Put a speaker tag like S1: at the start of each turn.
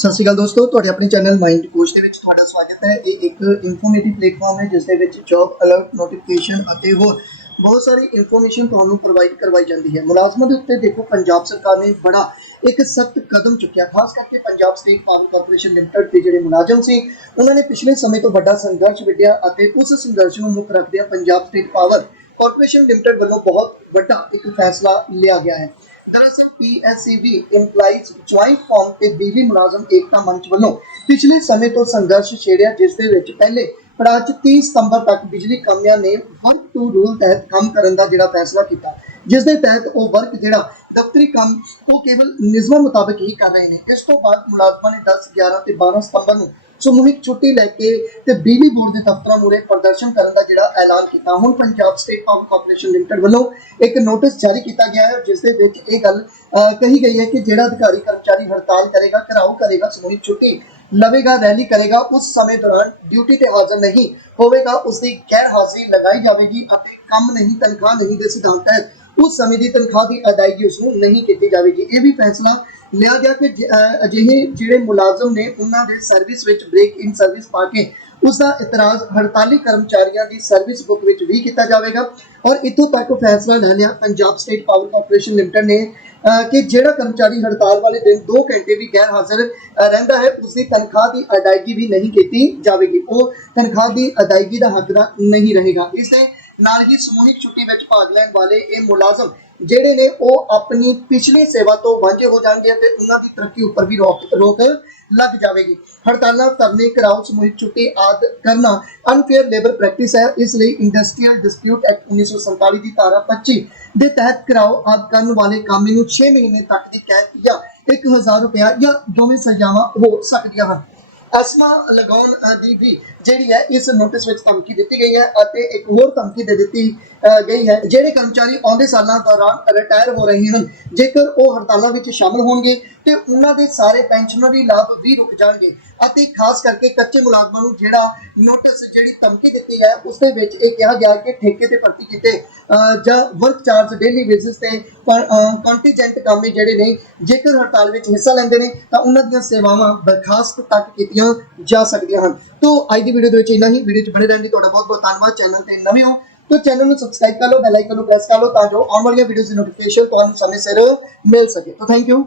S1: ਸਤਿ ਸ਼੍ਰੀ ਅਕਾਲ ਦੋਸਤੋ, ਤੁਹਾਡੇ ਆਪਣੇ ਚੈਨਲ ਮਾਈਂਡ ਕੋਚ ਦੇ ਵਿੱਚ ਤੁਹਾਡਾ ਸਵਾਗਤ ਹੈ। ਇਹ ਇੱਕ ਇਨਫੋਰਮੇਟਿਵ ਪਲੇਟਫਾਰਮ ਹੈ, ਜਿਸ ਦੇ ਵਿੱਚ ਜੌਬ ਅਲਰਟ ਨੋਟੀਫਿਕੇਸ਼ਨ ਅਤੇ ਹੋਰ ਬਹੁਤ ਸਾਰੀ ਇਨਫੋਰਮੇਸ਼ਨ ਤੁਹਾਨੂੰ ਪ੍ਰੋਵਾਈਡ ਕਰਵਾਈ ਜਾਂਦੀ ਹੈ। ਮੁਲਾਜ਼ਮਾਂ ਦੇ ਉੱਤੇ ਦੇਖੋ, ਪੰਜਾਬ ਸਰਕਾਰ ਨੇ ਬੜਾ ਇੱਕ ਸਖਤ ਕਦਮ ਚੁੱਕਿਆ। ਖਾਸ ਕਰਕੇ Punjab state power corporation limited ਦੇ ਜਿਹੜੇ ਮੁਲਾਜ਼ਮ ਸੀ, ਉਹਨਾਂ ਨੇ ਪਿਛਲੇ ਸਮੇਂ ਤੋਂ ਵੱਡਾ ਸੰਘਰਸ਼ ਵਿੱਢਿਆ ਅਤੇ ਉਸ ਸੰਘਰਸ਼ ਨੂੰ ਮੁੱਖ ਰੱਖਦਿਆਂ Punjab state power corporation limited ਵੱਲੋਂ ਬਹੁਤ ਵੱਡਾ ਇੱਕ ਫੈਸਲਾ ਲਿਆ ਗਿਆ ਹੈ। ਦਰਅਸਲ ਪੀਐਸਸੀਬੀ EMPLOYEES ਜੁਆਇੰਟ ਫਾਰਮ ਤੇ ਬਿਜਲੀ ਮੁਲਾਜ਼ਮ ਏਕਤਾ ਮੰਚ ਵੱਲੋਂ ਪਿਛਲੇ ਸਮੇਂ ਤੋਂ ਸੰਘਰਸ਼ ਛੇੜਿਆ, ਜਿਸ ਦੇ ਵਿੱਚ ਪਹਿਲੇ ਪੜਾਅ 'ਚ 30 ਸਤੰਬਰ ਤੱਕ ਬਿਜਲੀ ਕੰਪਨੀਆਂ ਨੇ ਵਰਕ ਟੂ ਰੂਲ ਤਹਿਤ ਕੰਮ ਕਰਨ ਦਾ ਜਿਹੜਾ ਫੈਸਲਾ ਕੀਤਾ, ਜਿਸ ਦੇ ਤਹਿਤ ਉਹ ਵਰਕ ਜਿਹੜਾ ਦਫ਼ਤਰੀ ਕੰਮ ਉਹ ਕੇਵਲ ਨਿਯਮਾਂ ਮੁਤਾਬਕ ਹੀ ਕਰ ਰਹੇ ਨੇ। ਇਸ ਤੋਂ ਬਾਅਦ ਮੁਲਾਜ਼ਮਾਂ ਨੇ 10 11 ਤੇ 12 ਸਤੰਬਰ ਨੂੰ ਸਮੂਹਿਕ ਛੁੱਟੀ ਲੈ ਕੇ ਤੇ ਬਿਜਲੀ ਬੋਰਡ ਦੇ ਦਫ਼ਤਰਾਂ ਮੂਹਰੇ ਪ੍ਰਦਰਸ਼ਨ ਕਰਨ ਦਾ ਜਿਹੜਾ ਐਲਾਨ ਕੀਤਾ। ਹੁਣ Punjab state power corporation limited ਵੱਲੋਂ ਇੱਕ ਨੋਟਿਸ ਜਾਰੀ ਕੀਤਾ ਗਿਆ ਹੈ, ਜਿਸ ਦੇ ਵਿੱਚ ਇਹ ਗੱਲ ਕਹੀ ਗਈ ਹੈ ਕਿ ਜਿਹੜਾ ਅਧਿਕਾਰੀ ਕਰਮਚਾਰੀ ਹੜਤਾਲ ਕਰੇਗਾ, ਘਰਾਓ ਕਰੇਗਾ, ਸਮੂਹਿਕ ਛੁੱਟੀ ਲਵੇਗਾ, ਰੈਲੀ ਕਰੇਗਾ, ਉਸ ਸਮੇਂ ਦੌਰਾਨ ਡਿਊਟੀ ਤੇ ਹਾਜ਼ਰ ਨਹੀਂ ਹੋਵੇਗਾ ਉਸ ਦੀ ਗੈਰ ਹਾਜ਼ਰੀ ਲਗਾਈ ਜਾਵੇਗੀ ਅਤੇ ਕੰਮ ਨਹੀਂ, ਤਨਖਾਹ ਨਹੀਂ ਦੇ ਸਿਧਾਂਤ ਤਹਿਤ ਉਸ ਸਮੇਂ ਦੀ ਤਨਖਾਹ ਦੀ ਅਦਾਇਗੀ ਉਸ ਨੂੰ ਨਹੀਂ ਕੀਤੀ ਜਾਵੇਗੀ। ਇਹ ਵੀ ਫੈਸਲਾ ਲਿਆ ਗਿਆ ਕਿ ਅਜਿਹੇ ਜਿਹੜੇ ਮੁਲਾਜ਼ਮ ਨੇ, ਉਹਨਾਂ ਦੇ ਸਰਵਿਸ ਵਿੱਚ ਬ੍ਰੇਕ ਇਨ ਸਰਵਿਸ ਪਾ ਕੇ ਉਸ ਦਾ ਇਤਰਾਜ਼ ਹੜਤਾਲੀ ਕਰਮਚਾਰੀਆਂ ਦੀ ਸਰਵਿਸ ਬੁੱਕ ਵਿੱਚ ਵੀ ਕੀਤਾ ਜਾਵੇਗਾ। ਔਰ ਇਤੋਂ ਤੱਕ ਫੈਸਲਾ ਲੈ ਲਿਆ Punjab state power corporation limited ਨੇ ਕਿ ਜਿਹੜਾ ਕਰਮਚਾਰੀ ਹੜਤਾਲ ਵਾਲੇ ਦਿਨ 2 ਘੰਟੇ ਵੀ ਗੈਰ ਹਾਜ਼ਰ ਰਹਿੰਦਾ ਹੈ, ਉਸ ਦੀ ਤਨਖਾਹ ਦੀ ਅਦਾਇਗੀ ਵੀ ਨਹੀਂ ਕੀਤੀ ਜਾਵੇਗੀ। ਉਹ ਤਨਖਾਹ ਦੀ ਅਦਾਇਗੀ ਦਾ ਹੱਕਦਾਰ ਨਹੀਂ ਰਹੇਗਾ। ਇਸ ਦੇ ਨਾਲ ਹੀ ਸਮੂਹਿਕ ਛੁੱਟੀ ਵਿੱਚ ਭਾਗ ਲੈਣ ਵਾਲੇ ਇਹ ਮੁਲਾਜ਼ਮ ਜਿਹੜੇ ਨੇ ਉਹ ਆਪਣੀ ਪਿਛਲੀ ਸੇਵਾ ਤੋਂ ਵਾਂਝੇ ਹੋ ਜਾਣਗੇ ਤੇ ਉਹਨਾਂ ਦੀ ਤਰੱਕੀ ਉੱਪਰ ਵੀ ਰੋਕ ਰੋਕ ਲੱਗ ਜਾਵੇਗੀ। ਹੜਤਾਲਾਂ, ਧਰਨੇ ਕਰਾਓ ਸਮੂਹਿਕ ਛੁੱਟੀ ਆਦਿ ਕਰਨਾ ਅਨਫੇਅਰ ਲੇਬਰ ਪ੍ਰੈਕਟਿਸ ਹੈ। ਇਸ ਲਈ ਇੰਡਸਟਰੀਅਲ ਡਿਸਪਿਊਟ ਐਕਟ 1947 ਦੀ ਧਾਰਾ 25 ਦੇ ਤਹਿਤ ਕਰਾਓ ਆਦਿ ਕਰਨ ਵਾਲੇ ਕਾਮੇ ਨੂੰ 6 ਮਹੀਨੇ ਤੱਕ ਦੀ ਕੈਦ ਜਾਂ 1000 ਰੁਪਇਆ ਜਾਂ ਦੋਵੇਂ ਸਜ਼ਾਵਾਂ ਹੋ ਸਕਦੀਆਂ ਹਨ। ਅਸਮਾ ਲਗਾਉਣ ਦੀ ਵੀ ਜਿਹੜੀ ਹੈ, ਇਸ ਨੋਟਿਸ ਵਿੱਚ ਧਮਕੀ ਦਿੱਤੀ ਗਈ ਹੈ ਅਤੇ ਇੱਕ ਹੋਰ ਧਮਕੀ ਦੇ ਦਿੱਤੀ ਗਈ ਹੈ। ਜਿਹੜੇ ਕਰਮਚਾਰੀ ਆਉਂਦੇ ਸਾਲਾਂ ਦੌਰਾਨ ਰਿਟਾਇਰ ਹੋ ਰਹੇ ਹਨ, ਜੇਕਰ ਉਹ ਹੜਤਾਲਾਂ ਵਿੱਚ ਸ਼ਾਮਲ ਹੋਣਗੇ ਤੇ ਉਹਨਾਂ ਦੇ ਸਾਰੇ ਪੈਨਸ਼ਨਰੀ ਲਾਭ ਵੀ ਰੁਕ ਜਾਣਗੇ ਅਤੇ ਖਾਸ ਕਰਕੇ ਕੱਚੇ ਮੁਲਾਜ਼ਮਾਂ ਨੂੰ ਜਿਹੜਾ ਨੋਟਿਸ ਜਿਹੜੀ ਧਮਕੀ ਦਿੱਤੀ ਹੈ, ਉਸ ਦੇ ਵਿੱਚ ਇਹ ਕਿਹਾ ਗਿਆ ਕਿ ਠੇਕੇ ਤੇ ਭਰਤੀ ਕੀਤੇ ਜਾਂ ਵਰਕ ਚਾਰਜ ਡੇਲੀ ਬੇਸਿਸ ਤੇ ਕੰਟੀਜੈਂਟ ਕਾਮੇ ਜਿਹੜੇ ਨੇ, ਜੇਕਰ ਹੜਤਾਲ ਵਿੱਚ ਹਿੱਸਾ ਲੈਂਦੇ ਨੇ, ਤਾਂ ਉਹਨਾਂ ਦੀਆਂ ਸੇਵਾਵਾਂ ਬਰਖਾਸਤ ਤੱਕ ਕੀਤੀਆਂ ਜਾ ਸਕਦੀਆਂ ਹਨ। ਤੋਂ, ਅੱਜ ਦੀ ਵੀਡੀਓ ਦੇ ਵਿੱਚ ਇੰਨਾ ਹੀ। ਵੀਡੀਓ 'ਚ ਬਣੇ ਰਹਿਣ ਲਈ ਤੁਹਾਡਾ ਬਹੁਤ ਬਹੁਤ ਧੰਨਵਾਦ। ਚੈਨਲ ਤੇ ਨਵੇਂ ਹੋ, ਤਾਂ ਚੈਨਲ ਨੂੰ ਸਬਸਕ੍ਰਾਈਬ ਕਰ ਲਓ ਬੈਲ ਆਈਕਨ ਨੂੰ ਪ੍ਰੈਸ ਕਰ ਲਓ, ਤਾਂ ਜੋ ਆਉਣ ਵਾਲੀਆਂ ਵੀਡੀਓਜ਼ ਦੀ ਨੋਟੀਫਿਕੇਸ਼ਨ ਤੁਹਾਨੂੰ ਸਮੇਂ ਸਿਰ ਮਿਲ ਸਕੇ। ਤਾਂ ਥੈਂਕ ਯੂ